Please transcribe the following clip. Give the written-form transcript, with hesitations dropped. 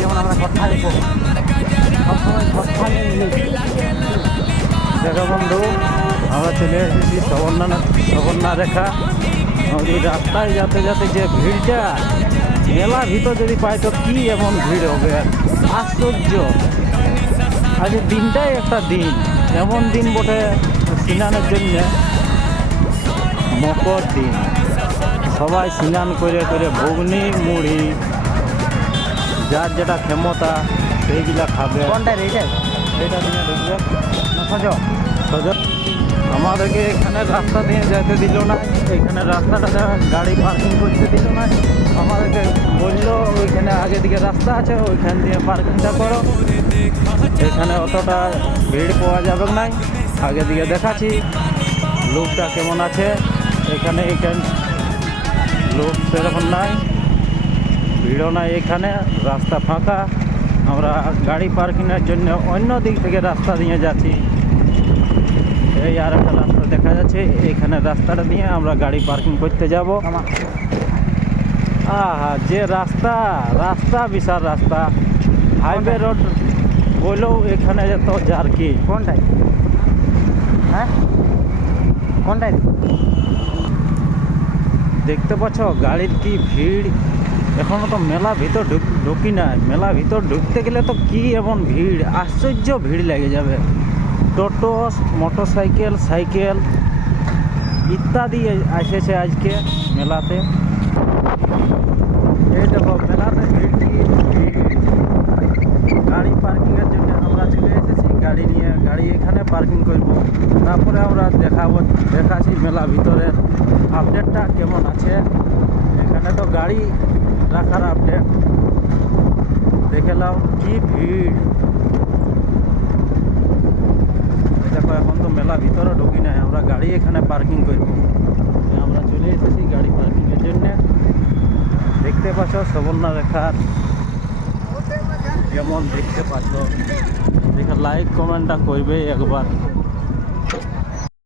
যেমন আমরা কথা লিখবো সবসময় কথা দেখো বন্ধু, আমরা চলে এসেছি সবর্ণা রেখা নদীর রাস্তায় যাতে যাতে যে ভিড়টা, মেলা ভিতর যদি পাই তো কি এমন ভিড় হবে, আশ্চর্য। আজকের দিনটাই একটা দিন, এমন দিন বটে স্নানের জন্য, মকর দিন। সবাই স্নান করে করে ঘুগনি মুড়ি যার যেটা ক্ষমতা সেইগুলা খাবে। কোনটাই এইটাই এটা নিয়ে ঢুকবে সজো সজো। আমাদেরকে এখানে রাস্তা দিয়ে যেতে দিল না, এখানে রাস্তাটা গাড়ি পার্কিং করতে দিল না। আমাদেরকে বললো ওইখানে আগে দিকে রাস্তা আছে, ওইখান দিয়ে পার্কিংটা করো, এখানে অতটা ভিড় পাওয়া যাবে না। আগে দিকে দেখাচ্ছি লোকটা কেমন আছে। এখানে লোক সেরকম নাই, ভিড়ও নাই, এখানে রাস্তা ফাঁকা। আমরা গাড়ি পার্কিংয়ের জন্য অন্য দিক থেকে রাস্তা দিয়ে যাচ্ছি। এই আর একটা রাস্তা দেখা যাচ্ছে, এইখানে রাস্তাটা দিয়ে আমরা গাড়ি পার্কিং করতে যাব। আহা, যে রাস্তা বিশাল রাস্তা, হাইওয়ে রোড বলেও এখানে যেত জার্কি। কোনটাই হ্যাঁ কোনটাই দেখতে পাচ্ছ গাড়ির কি ভিড়। এখনো তো মেলা ভিতর ঢুকি নাই, মেলা ভিতর ঢুকতে গেলে তো কি এমন ভিড়, আশ্চর্য ভিড় লেগে যাবে। টোটো, মোটরসাইকেল, সাইকেল ইত্যাদি এসেছে আজকে মেলাতে। এই দেখো মেলাতে ভিড়, গাড়ি পার্কিংয়ের জন্য আমরা চলে এসেছি গাড়ি নিয়ে। গাড়ি এখানে পার্কিং করব, তারপরে আমরা দেখাচ্ছি মেলা ভিতরের আপডেটটা কেমন আছে। এখানে তো গাড়ি রাখার আপডেট দেখলাম, কি ভিড়। দেখো এখন তো মেলা ভিতরে ঢুকি নাই, আমরা গাড়ি এখানে পার্কিং করব। আমরা চলে এসেছি গাড়ি পার্কিংয়ের জন্য। দেখতে পাচ্ছ সবর্ণা রেখার যেমন দেখতে পাচ্ছ, দেখে লাইক কমেন্টটা করবে একবার।